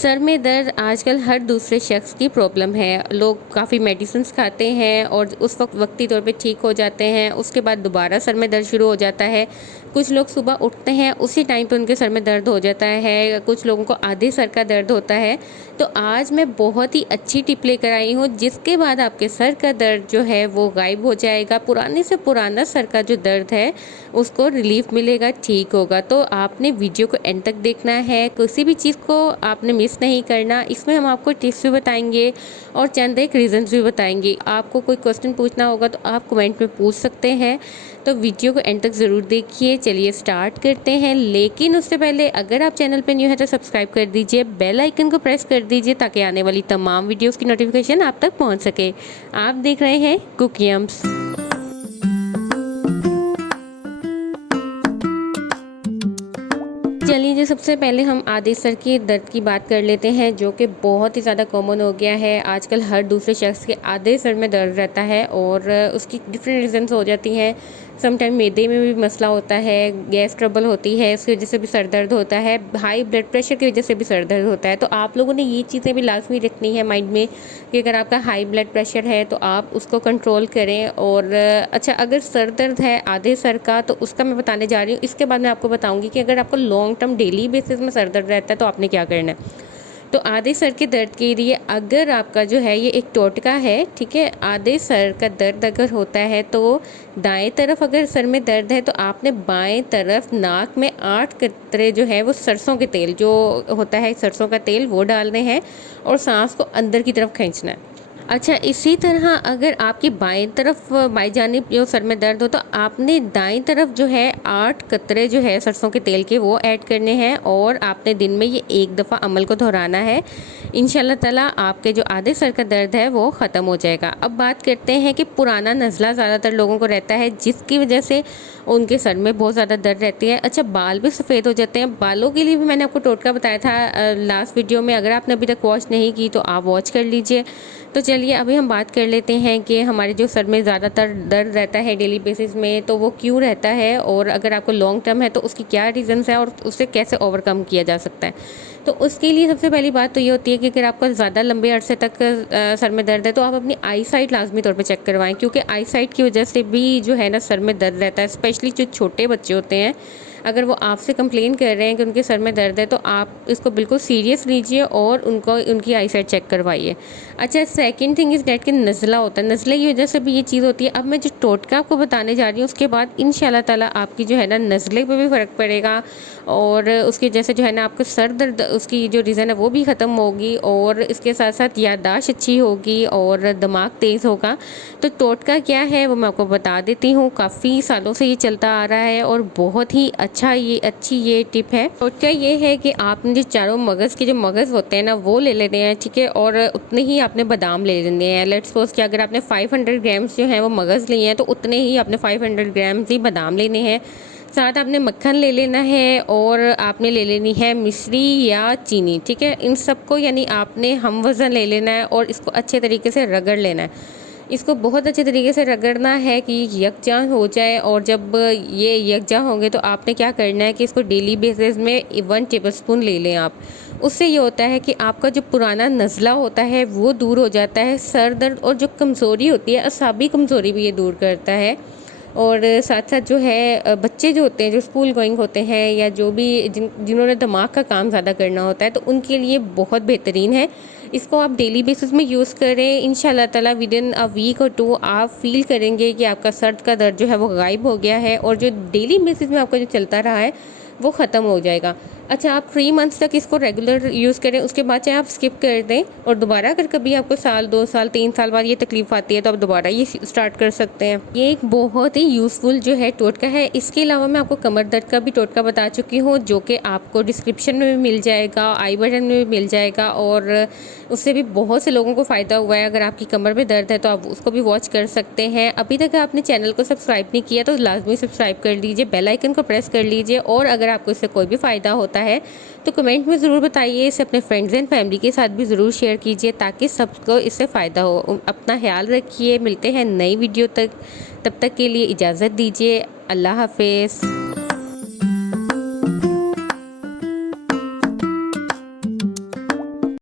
Sir में दर्द आजकल हर दूसरे शख्स की प्रॉब्लम है। लोग काफ़ी मेडिसिन्स खाते हैं और उस वक्त वक्ती तौर पे ठीक हो जाते हैं, उसके बाद दोबारा सर में दर्द शुरू हो जाता है। कुछ लोग सुबह उठते हैं उसी टाइम पे उनके सर में दर्द हो जाता है, कुछ लोगों को आधे सर का दर्द होता है। तो आज मैं बहुत ही अच्छी टिप लेकर आई हूँ जिसके बाद आपके सर का दर्द जो है वो गायब हो जाएगा। पुराने से पुराना सर का जो दर्द है उसको रिलीफ मिलेगा, ठीक होगा। तो आपने वीडियो को एंड तक देखना है, किसी भी चीज़ को आपने मिस नहीं करना। इसमें हम आपको टिप्स भी बताएंगे और चंद एक रीजंस भी बताएंगे। आपको कोई क्वेश्चन पूछना होगा तो आप कमेंट में पूछ सकते हैं। तो वीडियो को एंड तक ज़रूर देखिए। चलिए स्टार्ट करते हैं, लेकिन उससे पहले अगर आप चैनल पर न्यू है तो सब्सक्राइब कर दीजिए, बेल आइकन को प्रेस कर दीजिए ताकि आने वाली तमाम वीडियोस की नोटिफिकेशन आप तक पहुंच सके। आप देख रहे हैं कुकियम्स। चलिए जी, सबसे पहले हम आधे सर के दर्द की बात कर लेते हैं, जो कि बहुत ही ज़्यादा कॉमन हो गया है। आजकल हर दूसरे शख्स के आधे सर में दर्द रहता है और उसकी डिफरेंट रीजंस हो जाती हैं। समटाइम मैदे में भी मसला होता है, गैस ट्रबल होती है, उसकी वजह से भी सर दर्द होता है, हाई ब्लड प्रेशर की वजह से भी सर दर्द होता है। तो आप लोगों ने ये चीज़ें भी लाजमी रखनी है माइंड में कि अगर आपका हाई ब्लड प्रेशर है तो आप उसको कंट्रोल करें। और अच्छा, अगर सर दर्द है आधे सर का तो उसका मैं बताने जा रही हूँ। इसके बाद मैं आपको बताऊँगी कि अगर आपको लॉन्ग टर्म डेली बेसिस में सर दर्द रहता है तो आपने क्या करना है। तो आधे सर के दर्द के लिए अगर आपका जो है ये एक टोटका है, ठीक है। आधे सर का दर्द अगर होता है तो दाएं तरफ अगर सर में दर्द है तो आपने बाएं तरफ नाक में 8 कतरे जो है वो सरसों के तेल जो होता है, सरसों का तेल, वो डालने हैं और सांस को अंदर की तरफ खींचना है। अच्छा, इसी तरह अगर आपकी बाएं तरफ बाएं जानिब जो सर में दर्द हो तो आपने दाएं तरफ जो है 8 कतरे जो है सरसों के तेल के वो ऐड करने हैं और आपने दिन में ये एक दफ़ा अमल को दोहराना है। इंशाल्लाह ताला आपके जो आधे सर का दर्द है वो ख़त्म हो जाएगा। अब बात करते हैं कि पुराना नज़ला ज़्यादातर लोगों को रहता है जिसकी वजह से उनके सर में बहुत ज़्यादा दर्द रहती है। अच्छा, बाल भी सफ़ेद हो जाते हैं। बालों के लिए भी मैंने आपको टोटका बताया था लास्ट वीडियो में, अगर आपने अभी तक वॉच नहीं की तो आप वॉच कर लीजिए। तो चलिए अभी हम बात कर लेते हैं कि हमारे जो सर में ज़्यादातर दर्द रहता है डेली बेसिस में तो वो क्यों रहता है और अगर आपको लॉन्ग टर्म है तो उसकी क्या रीज़न्स है और उससे कैसे ओवरकम किया जा सकता है। तो उसके लिए सबसे पहली बात तो ये होती है कि अगर आपका ज़्यादा लंबे अरसे तक सर में दर्द है तो आप अपनी आई साइट लाजमी तौर पे चेक करवाएं, क्योंकि आई साइट की वजह से भी जो है ना सर में दर्द रहता है। स्पेशली जो छोटे बच्चे होते हैं, अगर वो आपसे कंप्लेन कर रहे हैं कि उनके सर में दर्द है तो आप इसको बिल्कुल सीरियस लीजिए और उनकी आई साइट चेक करवाइए। अच्छा, सेकंड थिंग इज़ डेट कि नज़ला होता है, नज़ले की वजह से भी ये चीज़ होती है। अब मैं जो टोटका आपको बताने जा रही हूँ उसके बाद इंशाल्लाह ताला आपकी जो है ना नज़ले पे भी फ़र्क पड़ेगा और उसकी वजह से जो है ना आपका सर दर्द उसकी जो रीज़न है वो भी ख़त्म होगी और इसके साथ साथ याददाश्त अच्छी होगी और दिमाग तेज़ होगा। तो टोटका क्या है वो मैं आपको बता देती हूँ। काफ़ी सालों से ये चलता आ रहा है और बहुत ही अच्छी ये टिप है। टोटका ये है कि आपने जो चारों मगज़ के जो मगज़ होते हैं ना वो ले लेने हैं, ठीक है, और उतने ही आपने बादाम ले लेने हैं। लेट्स सपोज कि अगर आपने 500 ग्राम्स जो है वो मगज़ लिए हैं तो उतने ही आपने 500 ग्राम्स ही बादाम लेने हैं। साथ आपने मक्खन ले लेना है और आपने ले लेनी है मिश्री या चीनी, ठीक है। इन सबको यानी आपने हम वज़न ले लेना है और इसको अच्छे तरीके से रगड़ लेना है। इसको बहुत अच्छे तरीके से रगड़ना है कि यकजान हो जाए और जब ये यकजान होंगे तो आपने क्या करना है कि इसको डेली बेसिस में 1 टेबलस्पून ले लें आप। उससे ये होता है कि आपका जो पुराना नज़ला होता है वो दूर हो जाता है। सर दर्द और जो कमज़ोरी होती है, असाबी कमज़ोरी भी ये दूर करता है। और साथ साथ जो है बच्चे जो होते हैं जो स्कूल गोइंग होते हैं या जो भी जिन्होंने दिमाग का काम ज़्यादा करना होता है तो उनके लिए बहुत बेहतरीन है। इसको आप डेली बेसिस में यूज़ करें। इंशाल्लाह ताला विद इन अ वीक और 2 आप फील करेंगे कि आपका सर का दर्द जो है वो गायब हो गया है और जो डेली बेसिस में आपका जो चलता रहा है वो ख़त्म हो जाएगा। अच्छा, आप 3 मंथ्स तक इसको रेगुलर यूज़ करें, उसके बाद चाहे आप स्किप कर दें और दोबारा अगर कभी आपको साल 2 साल 3 साल बाद ये तकलीफ़ आती है तो आप दोबारा ये स्टार्ट कर सकते हैं। ये एक बहुत ही यूज़फुल जो है टोटका है। इसके अलावा मैं आपको कमर दर्द का भी टोटका बता चुकी हूँ जो कि आपको डिस्क्रिप्शन में भी मिल जाएगा, आई बटन में भी मिल जाएगा और उससे भी बहुत से लोगों को फ़ायदा हुआ है। अगर आपकी कमर में दर्द है तो आप उसको भी वॉच कर सकते हैं। अभी तक आपने चैनल को सब्सक्राइब नहीं किया तो लाजमी सब्सक्राइब कर लीजिए, बेल आइकन को प्रेस कर लीजिए और अगर आपको इससे कोई भी फ़ायदा होता है तो कमेंट में ज़रूर बताइए। इसे अपने फ्रेंड्स एंड फैमिली के साथ भी ज़रूर शेयर कीजिए ताकि सबको इससे फ़ायदा हो। अपना ख्याल रखिए, मिलते हैं नई वीडियो तक, तब तक के लिए इजाज़त दीजिए। अल्लाह हाफिज़।